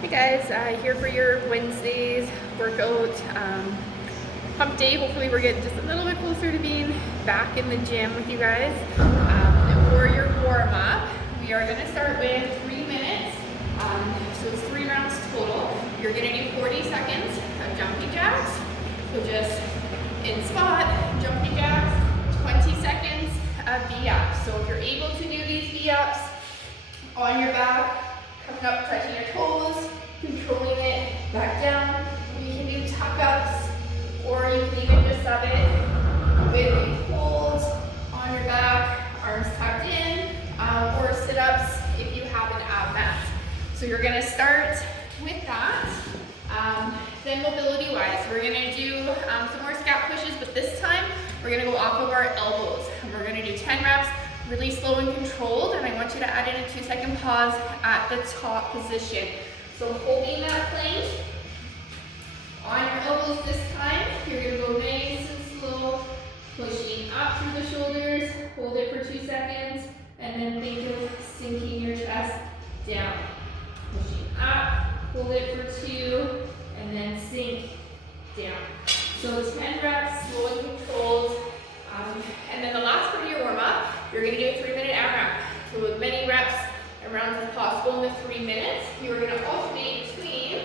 Hey guys, here for your Wednesday's workout pump day. Hopefully we're getting just a little bit closer to being back in the gym with you guys. For your warm-up, we are going to start with 3 minutes. So it's 3 rounds total. You're going to do 40 seconds of jumping jacks. So just in spot, jumping jacks, 20 seconds of V-ups. So if you're able to do these V-ups on your back, coming up, touching your toes, controlling it back down. You can do tuck-ups, or you can even just sub it with holds on your back, arms tucked in, or sit-ups if you have an ab mat. So you're gonna start with that. Then mobility-wise, we're gonna do some more scap pushes, but this time we're gonna go off of our elbows. And we're gonna do 10 reps, really slow and controlled, and I want you to add in a 2-second pause at the top position. So holding that plank on your elbows this time, you're gonna go nice and slow, pushing up through the shoulders, hold it for 2 seconds, and then think of sinking your chest down. Pushing up, hold it for 2, and then sink down. So 10 reps, slow and controlled. And then the last part of your warm-up, you're going to do a 3-minute AMRAP. So with many reps and rounds as possible in the 3 minutes, you are going to alternate between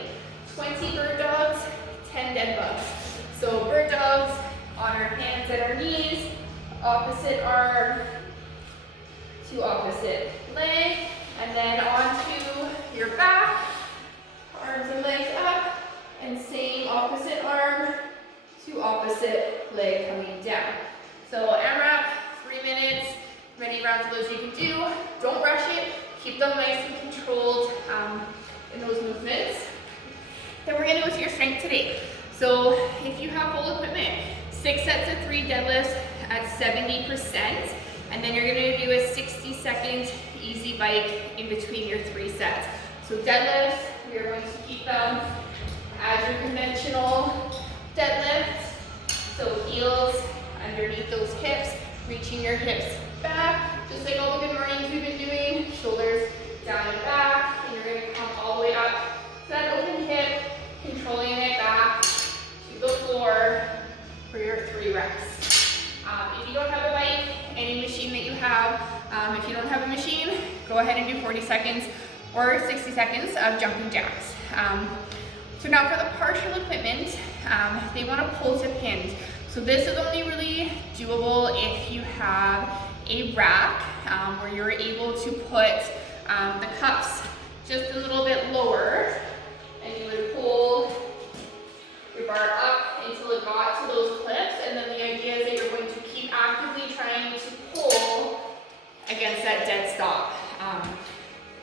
20 bird dogs, 10 dead bugs. So bird dogs on our hands and our knees, opposite arm to opposite leg, and then onto your back, arms and legs up, and same opposite arm to opposite leg coming down. So AMRAP, 3 minutes, many rounds of those you can do. Don't rush it, keep them nice and controlled in those movements. Then we're gonna go to your strength today. So if you have full equipment, 6 sets of 3 deadlifts at 70%, and then you're gonna do a 60-second easy bike in between your 3 sets. So deadlifts, we are going to keep them as your conventional deadlifts. So heels underneath those hips, reaching your hips back, just like all the good mornings we've been doing. Shoulders down and back, and you're going to come all the way up to that open hip, controlling it back to the floor for your 3 reps. If you don't have a bike, any machine that you have, if you don't have a machine, go ahead and do 40 seconds or 60 seconds of jumping jacks. So now for the partial equipment, they want to pull to pins. So this is only really doable if you have a rack where you're able to put the cups just a little bit lower, and you would pull your bar up until it got to those clips, and then the idea is that you're going to keep actively trying to pull against that dead stop.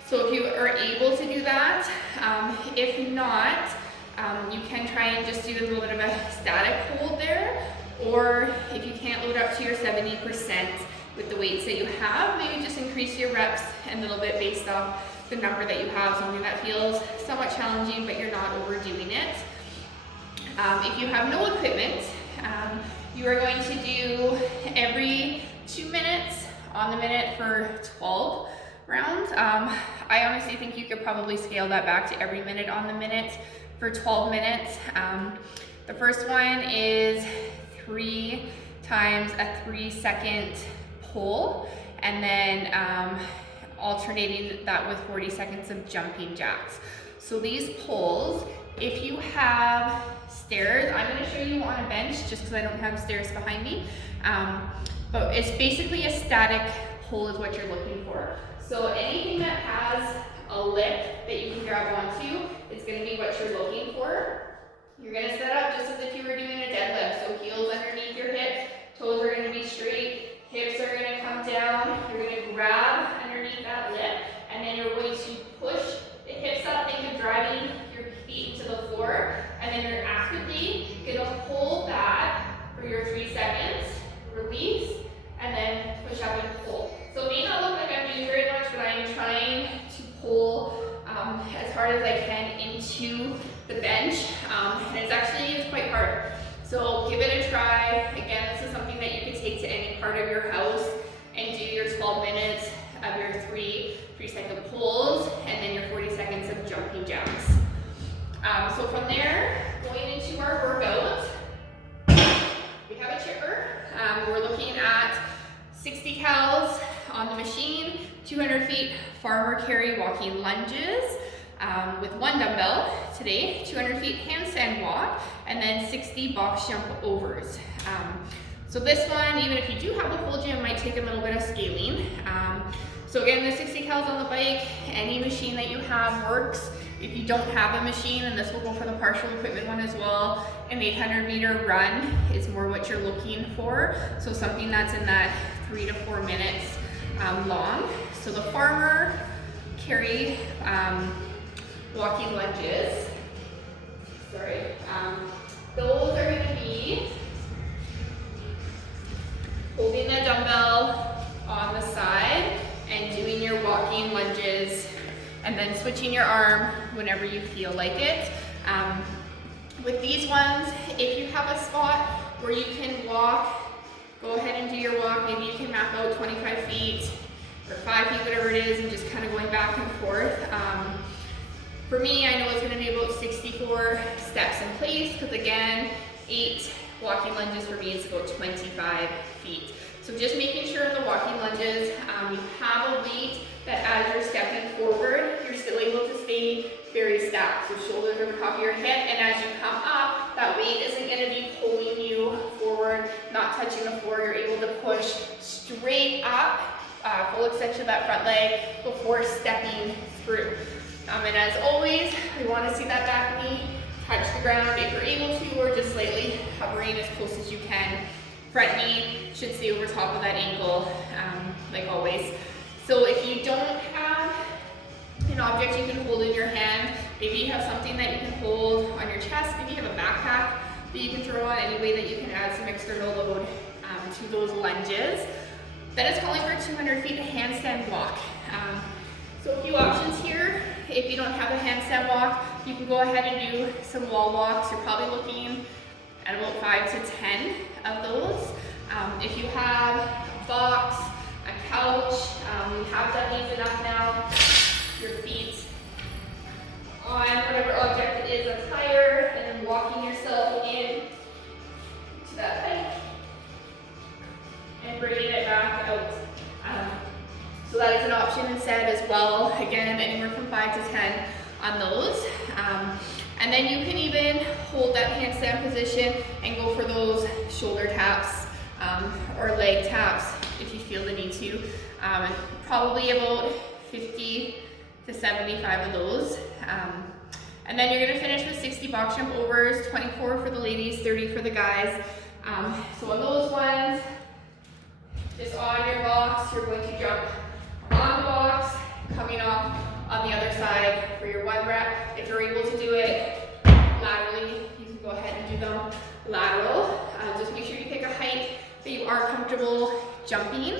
So if you are able to do that, if not, you can try and just do a little bit of a static hold there, or if you can't load up to your 70% with the weights that you have, maybe just increase your reps a little bit based off the number that you have, something that feels somewhat challenging but you're not overdoing it. If you have no equipment, you are going to do every 2 minutes on the minute for 12 rounds. I honestly think you could probably scale that back to every minute on the minute for 12 minutes. The first one is 3 times a 3-second pull, and then alternating that with 40 seconds of jumping jacks. So these pulls, if you have stairs, I'm going to show you on a bench just because I don't have stairs behind me, but it's basically a static pull is what you're looking for. So anything that has a lip that you can grab onto is going to be what you're looking for. You're going to set up just as if you were doing a deadlift. So heels underneath your hips, toes are going to be straight, hips are going to come down. You're going to grab underneath that lip, and then you're going to push the hips up. Think of driving your feet to the floor, and then you're actively going to hold that for your 3 seconds, release, and then push up and pull. So it may not look like I'm doing very much, but I am trying to pull as hard as I can into the bench, and it's quite hard. So give it a try. Again, this is something that you can take to any part of your house and do your 12 minutes of your 3 3-second pulls, and then your 40 seconds of jumping jacks. So from there, going into our workout, we have a chipper. We're looking at 60 cals on the machine, 200 feet farmer carry walking lunges with one dumbbell today, 200 feet handstand walk, and then 60 box jump overs. So this one, even if you do have a full gym, might take a little bit of scaling. So again, the 60 cals on the bike, any machine that you have works. If you don't have a machine, and this will go for the partial equipment one as well, an 800 meter run is more what you're looking for. So something that's in that 3 to 4 minutes long. So the farmer carry walking lunges, those are going to be holding the dumbbell on the side and doing your walking lunges, and then switching your arm whenever you feel like it. With these ones, if you have a spot where you can walk, go ahead and do your walk. Maybe you can map out 25 feet or 5 feet, whatever it is, and just kind of going back and forth. For me, I know it's going to be about 64 steps in place, because again, 8 walking lunges for me is about 25 feet. So just making sure in the walking lunges, you have a weight that as you're stepping forward, you're still able to stay very stacked. So shoulders are on the top of your hip, and as you come up, that weight isn't going to be pulling you forward, not touching the floor. You're able to push straight up, full extension of that front leg before stepping through. And as always, we want to see that back knee touch the ground if you're able to, or just slightly hovering as close as you can. Front knee should stay over top of that ankle, like always. So if you don't have an object you can hold in your hand, maybe you have something that you can hold on your chest, maybe you have a backpack that you can throw on, any way that you can add some external load to those lunges. Then it's calling for 200 feet of handstand walk. So a few options here. If you don't have a handstand walk, you can go ahead and do some wall walks. You're probably looking at about 5 to 10 of those. If you have a box, a couch, we have done these enough now. Your feet on whatever object it is that's higher, and then walking yourself in to that height and bringing it back out. So that is an option instead as well. Again, anywhere from 5 to 10 on those. And then you can even hold that handstand position and go for those shoulder taps or leg taps if you feel the need to. Probably about 50 to 75 of those. And then you're gonna finish with 60 box jump overs, 24 for the ladies, 30 for the guys. So on those ones, just on your box, you're going to jump on the box, coming off on the other side for your 1 rep. If you're able to do it laterally, you can go ahead and do them lateral. Just make sure you pick a height that you are comfortable jumping.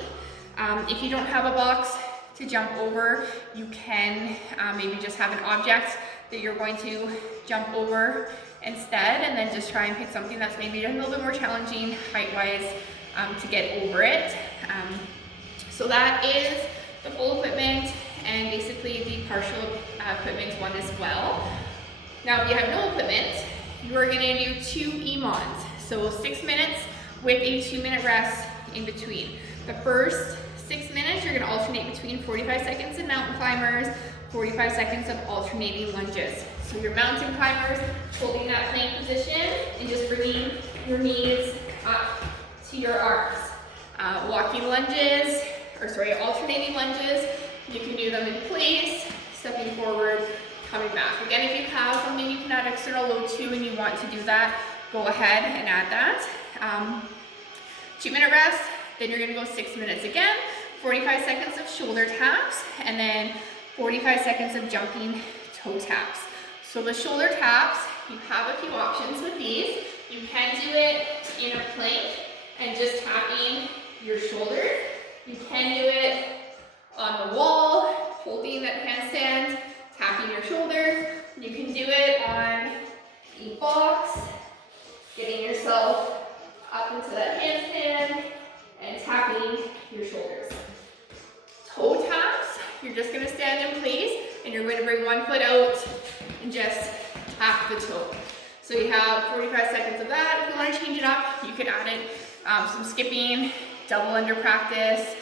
If you don't have a box to jump over, you can maybe just have an object that you're going to jump over instead, and then just try and pick something that's maybe a little bit more challenging height-wise to get over it. So that is the full equipment and basically the partial equipment one as well. Now if you have no equipment, you are going to do 2 EMONs. So 6 minutes with a 2-minute rest in between. The first 6 minutes, you're going to alternate between 45 seconds of mountain climbers, 45 seconds of alternating lunges. So your mountain climbers, holding that plank position and just bringing your knees up to your arms. Walking lunges, alternating lunges, you can do them in place, stepping forward, coming back. Again, if you have something you can add external load to and you want to do that, go ahead and add that. 2-minute rest, then you're gonna go 6 minutes again, 45 seconds of shoulder taps, and then 45 seconds of jumping toe taps. So the shoulder taps, you have a few options with these. You can do it in a plank and just tapping your shoulders. You can do it on the wall, holding that handstand, tapping your shoulders. You can do it on a box, getting yourself up into that handstand and tapping your shoulders. Toe taps, you're just going to stand in place and you're going to bring one foot out and just tap the toe. So you have 45 seconds of that. If you want to change it up, you could add it some skipping, double under practice,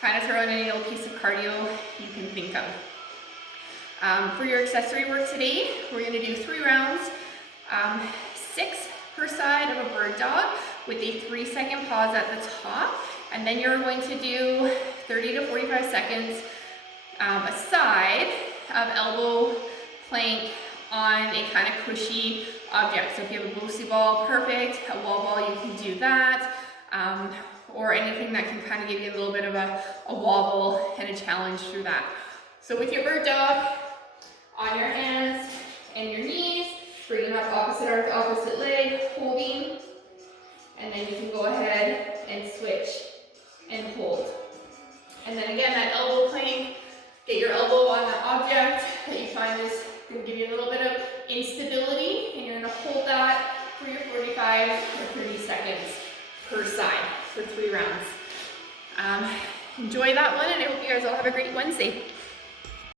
kind of throw in any little piece of cardio you can think of. For your accessory work today, we're going to do 3 rounds, 6 per side of a bird dog with a 3-second pause at the top. And then you're going to do 30 to 45 seconds a side of elbow plank on a kind of cushy object. So if you have a bouncy ball, perfect. A wall ball, you can do that. Or anything that can kind of give you a little bit of a wobble and a challenge through that. So with your bird dog, on your hands and your knees, bringing up opposite arm to opposite leg, holding, and then you can go ahead and switch and hold. And then again, that elbow plank, get your elbow on the object that you find is going to give you a little bit of instability, and you're going to hold that for your 45 or 30 seconds per side for 3 rounds. Enjoy that one, and I hope you guys all have a great Wednesday.